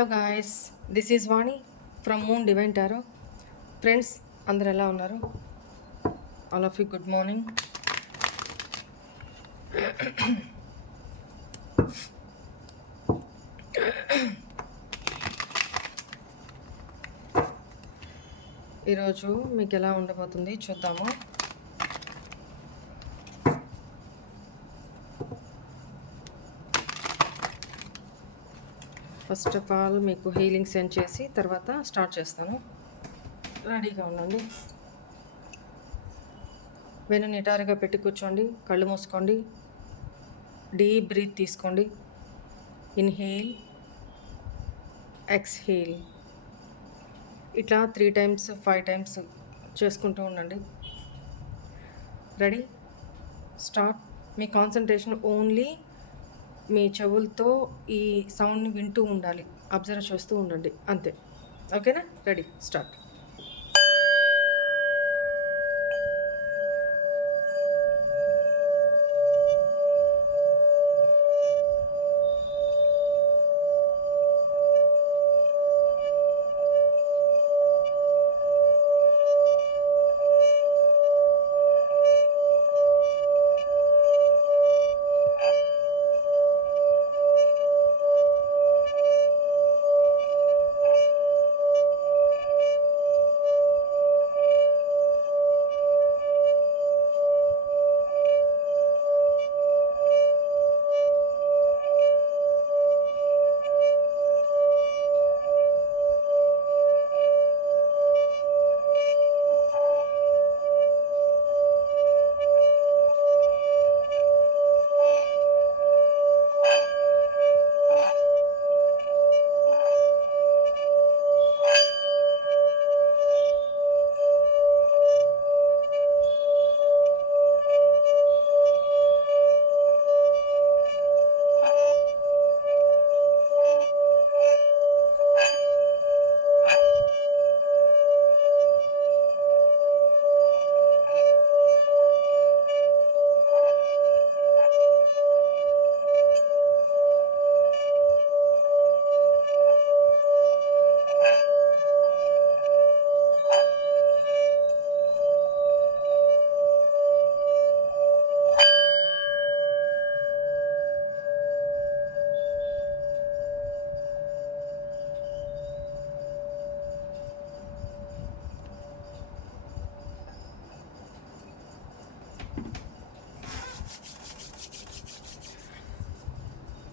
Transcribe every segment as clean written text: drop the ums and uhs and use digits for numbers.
Hello guys, this is Vani from moon divine tarot. Friends అందరు ఎలా ఉన్నారు? All of you good morning. ఈరోజు మీకు ఎలా ఉండబోతుంది చూద్దాము. ఫస్ట్ ఆఫ్ ఆల్ మీకు హీలింగ్ సెండ్ చేసి తర్వాత స్టార్ట్ చేస్తాను. రెడీగా ఉండండి. వెన్ను నిటారుగా పెట్టి కూర్చోండి. కళ్ళు మూసుకోండి. డీప్ బ్రీత్ తీసుకోండి. Inhale, exhale. ఇట్లా 3 times 5 times చేసుకుంటూ ఉండండి. Ready, start. మీ కాన్సన్ట్రేషన్ ఓన్లీ మీ చెవులతో ఈ సౌండ్ని వింటూ ఉండాలి, అబ్జర్వ్ చేస్తూ ఉండండి, అంతే. ఓకేనా? Ready, start.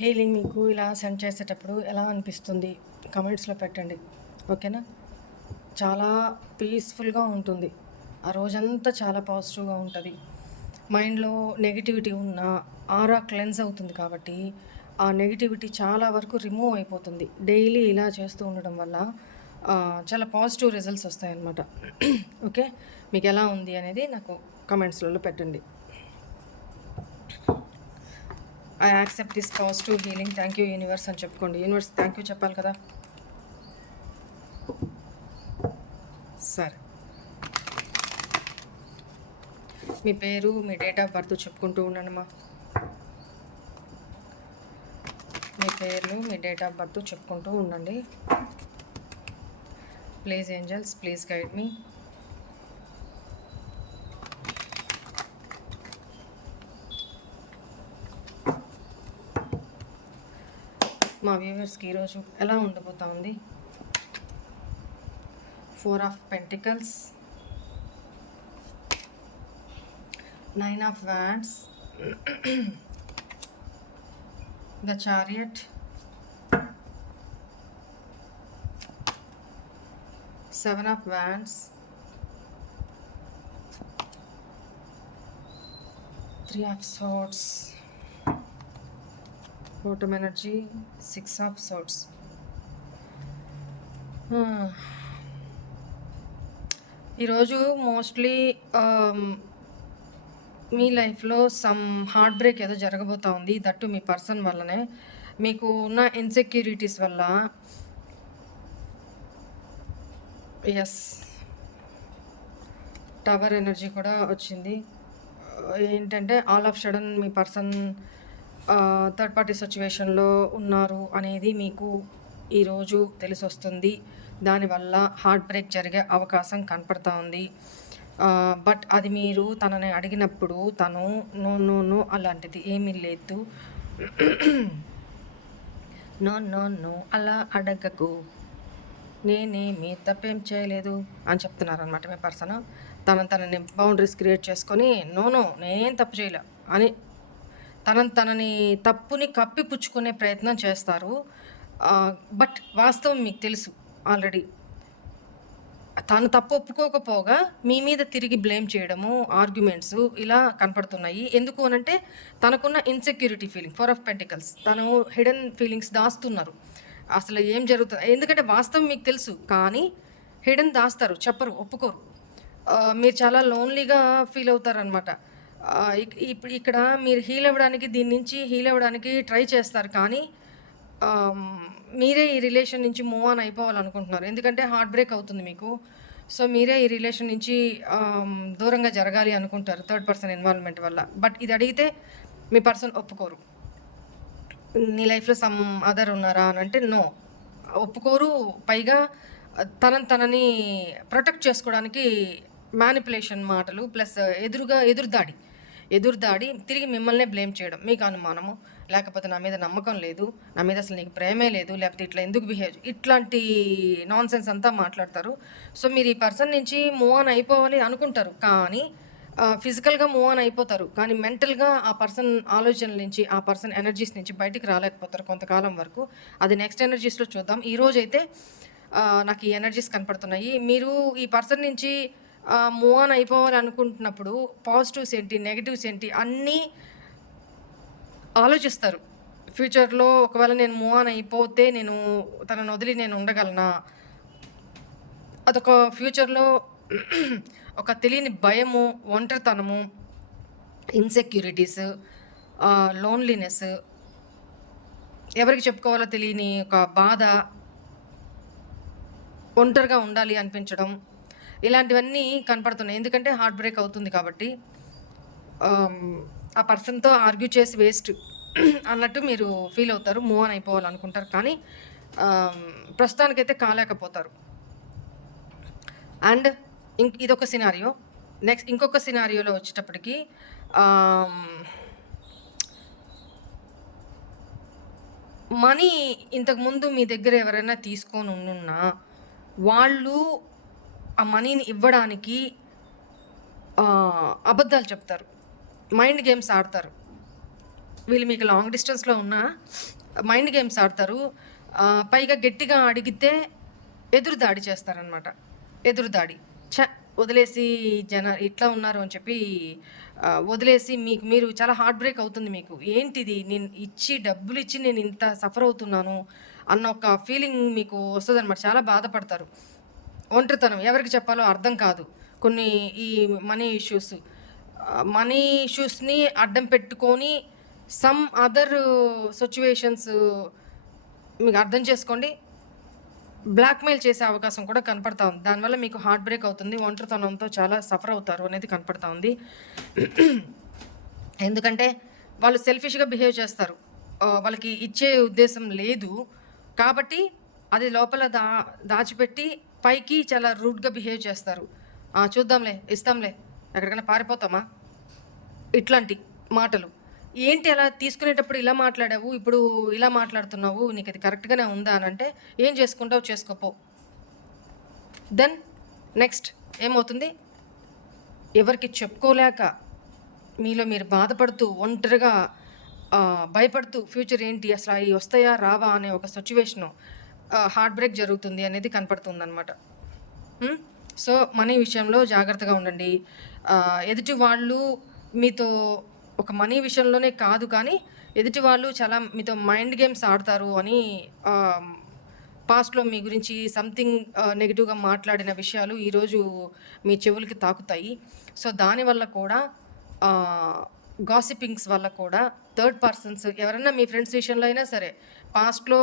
హీలింగ్ మీకు ఇలా సెండ్ చేసేటప్పుడు ఎలా అనిపిస్తుంది కమెంట్స్లో పెట్టండి, ఓకేనా? చాలా పీస్ఫుల్గా ఉంటుంది. ఆ రోజంతా చాలా పాజిటివ్గా ఉంటుంది. మైండ్లో నెగిటివిటీ ఉన్న ఆరా క్లెన్స్ అవుతుంది కాబట్టి ఆ నెగిటివిటీ చాలా వరకు రిమూవ్ అయిపోతుంది. డైలీ ఇలా చేస్తూ ఉండడం వల్ల చాలా పాజిటివ్ రిజల్ట్స్ వస్తాయన్నమాట. ఓకే, మీకు ఎలా ఉంది అనేది నాకు కమెంట్స్లలో పెట్టండి. I accept this positive healing. Thank you universe అని చెప్పుకోండి. యూనివర్స్ థ్యాంక్ యూ చెప్పాలి కదా. సరే, మీ పేరు, మీ డేట్ ఆఫ్ బర్త్ చెప్పుకుంటూ ఉండండిమ్మా. మీ పేర్లు, మీ డేట్ ఆఫ్ బర్త్ చెప్పుకుంటూ ఉండండి. ప్లీజ్ ఏంజల్స్, ప్లీజ్ గైడ్ మీ. మా వ్యూవర్స్కి ఈరోజు ఎలా ఉండబోతా ఉంది? 4 of Pentacles, 9 of Wands, the Chariot, 7 of Wands, 3 of Swords, Bottom energy, 6 of Swords. ఈరోజు మోస్ట్లీ మీ లైఫ్లో సమ్ హార్ట్ బ్రేక్ ఏదో జరగబోతా ఉంది. దట్టు మీ పర్సన్ వల్లనే, మీకు ఉన్న ఇన్సెక్యూరిటీస్ వల్ల. ఎస్, టవర్ ఎనర్జీ కూడా వచ్చింది. ఏంటంటే all of sudden me person third party సిచ్యువేషన్లో ఉన్నారు అనేది మీకు ఈరోజు తెలిసొస్తుంది. దానివల్ల హార్ట్ బ్రేక్ జరిగే అవకాశం కనపడతా ఉంది. బట్ అది మీరు తనని అడిగినప్పుడు తను నో, నో, నో అలాంటిది ఏమీ లేదు. నో, నో, నో అలా అడగకు. నేనేమి తప్పేం చేయలేదు అని చెప్తున్నారనమాట మీ పర్సన్. తనని బౌండరీస్ క్రియేట్ చేసుకొని నో, నో నేనేం తప్పు చేయలే అని తనని తప్పుని కప్పిపుచ్చుకునే ప్రయత్నం చేస్తారు. బట్ వాస్తవం మీకు తెలుసు ఆల్రెడీ. తను తప్పు ఒప్పుకోకపోగా మీ మీద తిరిగి బ్లేమ్ చేయడము, ఆర్గ్యుమెంట్స్ ఇలా కనపడుతున్నాయి. ఎందుకు అనంటే తనకున్న ఇన్సెక్యూరిటీ ఫీలింగ్, 4 ఆఫ్ పెంటికల్స్. తను హిడెన్ ఫీలింగ్స్ దాస్తున్నారు. అసలు ఏం జరుగుతుంది ఎందుకంటే వాస్తవం మీకు తెలుసు, కానీ హిడెన్ దాస్తారు, చెప్పరు, ఒప్పుకోరు. మీరు చాలా లోన్లీగా ఫీల్ అవుతారనమాట. ఇప్పుడు ఇక్కడ మీరు దీని నుంచి హీల్ అవ్వడానికి ట్రై చేస్తారు, కానీ మీరే ఈ రిలేషన్ నుంచి మూవ్ ఆన్ అయిపోవాలనుకుంటున్నారు. ఎందుకంటే హార్ట్ బ్రేక్ అవుతుంది మీకు. సో మీరే ఈ రిలేషన్ నుంచి దూరంగా జరగాలి అనుకుంటారు థర్డ్ పర్సన్ ఇన్వాల్వ్మెంట్ వల్ల. బట్ ఇది అడిగితే మీ పర్సన్ ఒప్పుకోరు. నీ లైఫ్లో సమ్ అదర్ ఉన్నారా అని అంటే నో, ఒప్పుకోరు. పైగా తనని ప్రొటెక్ట్ చేసుకోవడానికి మ్యానిపులేషన్ మాటలు ప్లస్ ఎదురుదాడి తిరిగి మిమ్మల్నే బ్లేమ్ చేయడం. మీకు అనుమానము, లేకపోతే నా మీద నమ్మకం లేదు, నా మీద అసలు నీకు ప్రేమే లేదు, లేకపోతే ఇట్లా ఎందుకు ఇట్లాంటి నాన్ సెన్స్ అంతా మాట్లాడతారు. సో మీరు ఈ పర్సన్ నుంచి మూవ్ ఆన్ అయిపోవాలి అనుకుంటారు, కానీ ఫిజికల్గా మూవ్ ఆన్ అయిపోతారు, కానీ మెంటల్గా ఆ పర్సన్ ఆలోచనల నుంచి, ఆ పర్సన్ ఎనర్జీస్ నుంచి బయటికి రాలేకపోతారు కొంతకాలం వరకు. అది నెక్స్ట్ ఎనర్జీస్లో చూద్దాం. ఈరోజైతే నాకు ఈ ఎనర్జీస్ కనపడుతున్నాయి. మీరు ఈ పర్సన్ నుంచి మూవ్ ఆన్ అయిపోవాలనుకుంటున్నప్పుడు పాజిటివ్స్ ఏంటి, నెగిటివ్స్ ఏంటి అన్నీ ఆలోచిస్తారు. ఫ్యూచర్లో ఒకవేళ నేను మూవ్ ఆన్ అయిపోతే నేను తనను వదిలి నేను ఉండగలనా, అదొక ఫ్యూచర్లో ఒక తెలియని భయము, ఒంటరితనము, ఇన్సెక్యూరిటీస్, లోన్లీనెస్, ఎవరికి చెప్పుకోవాలో తెలియని ఒక బాధ, ఒంటరిగా ఉండాలి అనిపించడం, ఇలాంటివన్నీ కనపడుతున్నాయి. ఎందుకంటే హార్ట్ బ్రేక్ అవుతుంది కాబట్టి ఆ పర్సన్తో ఆర్గ్యూ చేసి వేస్ట్ అన్నట్టు మీరు ఫీల్ అవుతారు, మూవ్ ఆన్ అయిపోవాలనుకుంటారు, కానీ ప్రస్తుతానికైతే కాలేకపోతారు. అండ్ ఇదొక సినారియో. నెక్స్ట్ ఇంకొక సినారియోలో వచ్చేటప్పటికి మనీ ఇంతకుముందు మీ దగ్గర ఎవరైనా తీసుకొని ఉండున్నా వాళ్ళు ఆ మనీని ఇవ్వడానికి అబద్ధాలు చెప్తారు, మైండ్ గేమ్స్ ఆడతారు. వీళ్ళు మీకు లాంగ్ డిస్టెన్స్లో ఉన్న మైండ్ గేమ్స్ ఆడతారు. పైగా గట్టిగా అడిగితే ఎదురుదాడి చేస్తారనమాట. ఎదురుదాడి వదిలేసి ఇట్లా ఉన్నారు అని చెప్పి వదిలేసి మీరు చాలా హార్ట్ బ్రేక్ అవుతుంది మీకు. ఏంటిది, నేను డబ్బులు ఇచ్చి నేను ఇంత సఫర్ అవుతున్నాను అన్న ఒక ఫీలింగ్ మీకు వస్తుంది అనమాట. చాలా బాధపడతారు. ఒంటరితనం, ఎవరికి చెప్పాలో అర్థం కాదు. కొన్ని ఈ మనీ ఇష్యూస్ని అడ్డం పెట్టుకొని సమ్ అదర్ సిచ్యువేషన్స్ మీకు అర్థం చేసుకోండి, బ్లాక్మెయిల్ చేసే అవకాశం కూడా కనపడతా ఉంది. దానివల్ల మీకు హార్ట్ బ్రేక్ అవుతుంది, ఒంటరితనంతో చాలా సఫర్ అవుతారు అనేది కనపడతా ఉంది. ఎందుకంటే వాళ్ళు సెల్ఫిష్గా బిహేవ్ చేస్తారు, వాళ్ళకి ఇచ్చే ఉద్దేశం లేదు కాబట్టి అది లోపల దాచిపెట్టి పైకి చాలా రూడ్గా బిహేవ్ చేస్తారు. చూద్దాంలే, ఇస్తాంలే, ఎక్కడికైనా పారిపోతామా, ఇట్లాంటి మాటలు. ఏంటి అలా తీసుకునేటప్పుడు ఇలా మాట్లాడావు, ఇప్పుడు ఇలా మాట్లాడుతున్నావు, నీకు అది కరెక్ట్గానే ఉందా అని అంటే ఏం చేసుకుంటావు చేసుకోపో. దెన్ నెక్స్ట్ ఏమవుతుంది, ఎవరికి చెప్పుకోలేక మీలో మీరు బాధపడుతూ ఒంటరిగా భయపడుతూ ఫ్యూచర్ ఏంటి అసలు అవి వస్తాయా రావా అనే ఒక సిచ్యువేషను, హార్ట్ బ్రేక్ జరుగుతుంది అనేది కనపడుతుంది అనమాట. సో మనీ విషయంలో జాగ్రత్తగా ఉండండి. ఎదుటి వాళ్ళు మీతో ఒక మనీ విషయంలోనే కాదు, కానీ ఎదుటి వాళ్ళు చాలా మీతో మైండ్ గేమ్స్ ఆడతారు అని పాస్ట్లో మీ గురించి సంథింగ్ నెగిటివ్గా మాట్లాడిన విషయాలు ఈరోజు మీ చెవులకి తాకుతాయి. సో దానివల్ల కూడా గాసిపింగ్స్ వల్ల కూడా థర్డ్ పర్సన్స్ ఎవరైనా మీ ఫ్రెండ్స్ విషయంలో అయినా సరే, పాస్ట్లో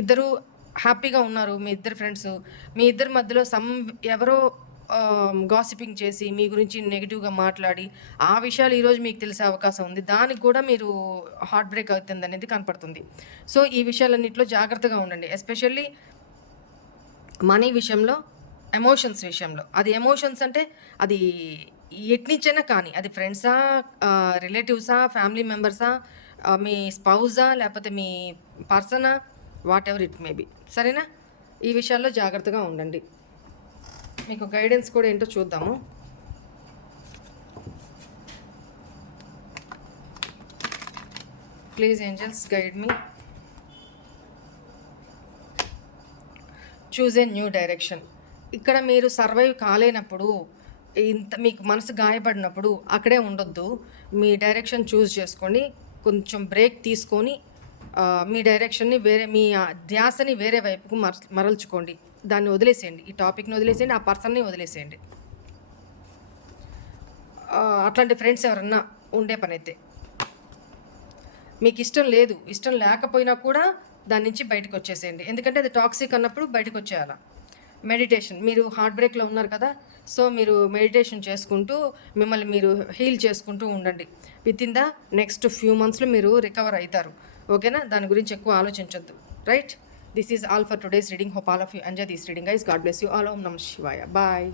ఇద్దరు హ్యాపీగా ఉన్నారు, మీ ఇద్దరు ఫ్రెండ్స్, మీ ఇద్దరి మధ్యలో ఎవరో గాసిపింగ్ చేసి మీ గురించి నెగిటివ్గా మాట్లాడి ఆ విషయాలు ఈరోజు మీకు తెలిసే అవకాశం ఉంది. దానికి కూడా మీరు హార్ట్ బ్రేక్ అవుతుంది అనేది కనపడుతుంది. సో ఈ విషయాలన్నింటిలో జాగ్రత్తగా ఉండండి. ఎస్పెషల్లీ మనీ విషయంలో, ఎమోషన్స్ విషయంలో. అది ఎమోషన్స్ అంటే అది ఎట్నించైనా కానీ, అది ఫ్రెండ్సా, రిలేటివ్సా, ఫ్యామిలీ మెంబర్సా, మీ స్పౌజా, లేకపోతే మీ పర్సనా, whatever it may be. సరేనా? ఈ విషయాల్లో జాగ్రత్తగా ఉండండి. మీకు గైడెన్స్ కూడా ఏంటో చూద్దాము. Please angels guide me. Choose a new direction. ఇక్కడ మీరు సర్వైవ్ కాలేనప్పుడు, ఇంత మీకు మనసు గాయపడినప్పుడు అక్కడే ఉండొద్దు. మీ డైరెక్షన్ చూస్ చేసుకోండి. కొంచెం బ్రేక్ తీసుకొని మీ డైరెక్షన్ని వేరే, మీ ధ్యాసని వేరే వైపుకు మరల్చుకోండి. దాన్ని వదిలేసేయండి. ఈ టాపిక్ని వదిలేసేయండి, ఆ పర్సన్ని వదిలేసేయండి. అట్లాంటి ఫ్రెండ్స్ ఎవరన్నా ఉండే పని అయితే, మీకు ఇష్టం లేదు, ఇష్టం లేకపోయినా కూడా దాని నుంచి బయటకు వచ్చేసేయండి. ఎందుకంటే అది టాక్సిక్ అన్నప్పుడు బయటకు వచ్చేయాలి. మెడిటేషన్, మీరు హార్ట్ బ్రేక్లో ఉన్నారు కదా, సో మీరు మెడిటేషన్ చేసుకుంటూ మిమ్మల్ని మీరు హీల్ చేసుకుంటూ ఉండండి. Within the next few మంత్స్లో మీరు రికవర్ అవుతారు. ఓకేనా? దాని గురించి ఎక్కువ ఆలోచించొద్దు. Right? This is all for today's reading. Hope all of you enjoy this reading guys. God bless you all. Om Namah Shivaya. Bye.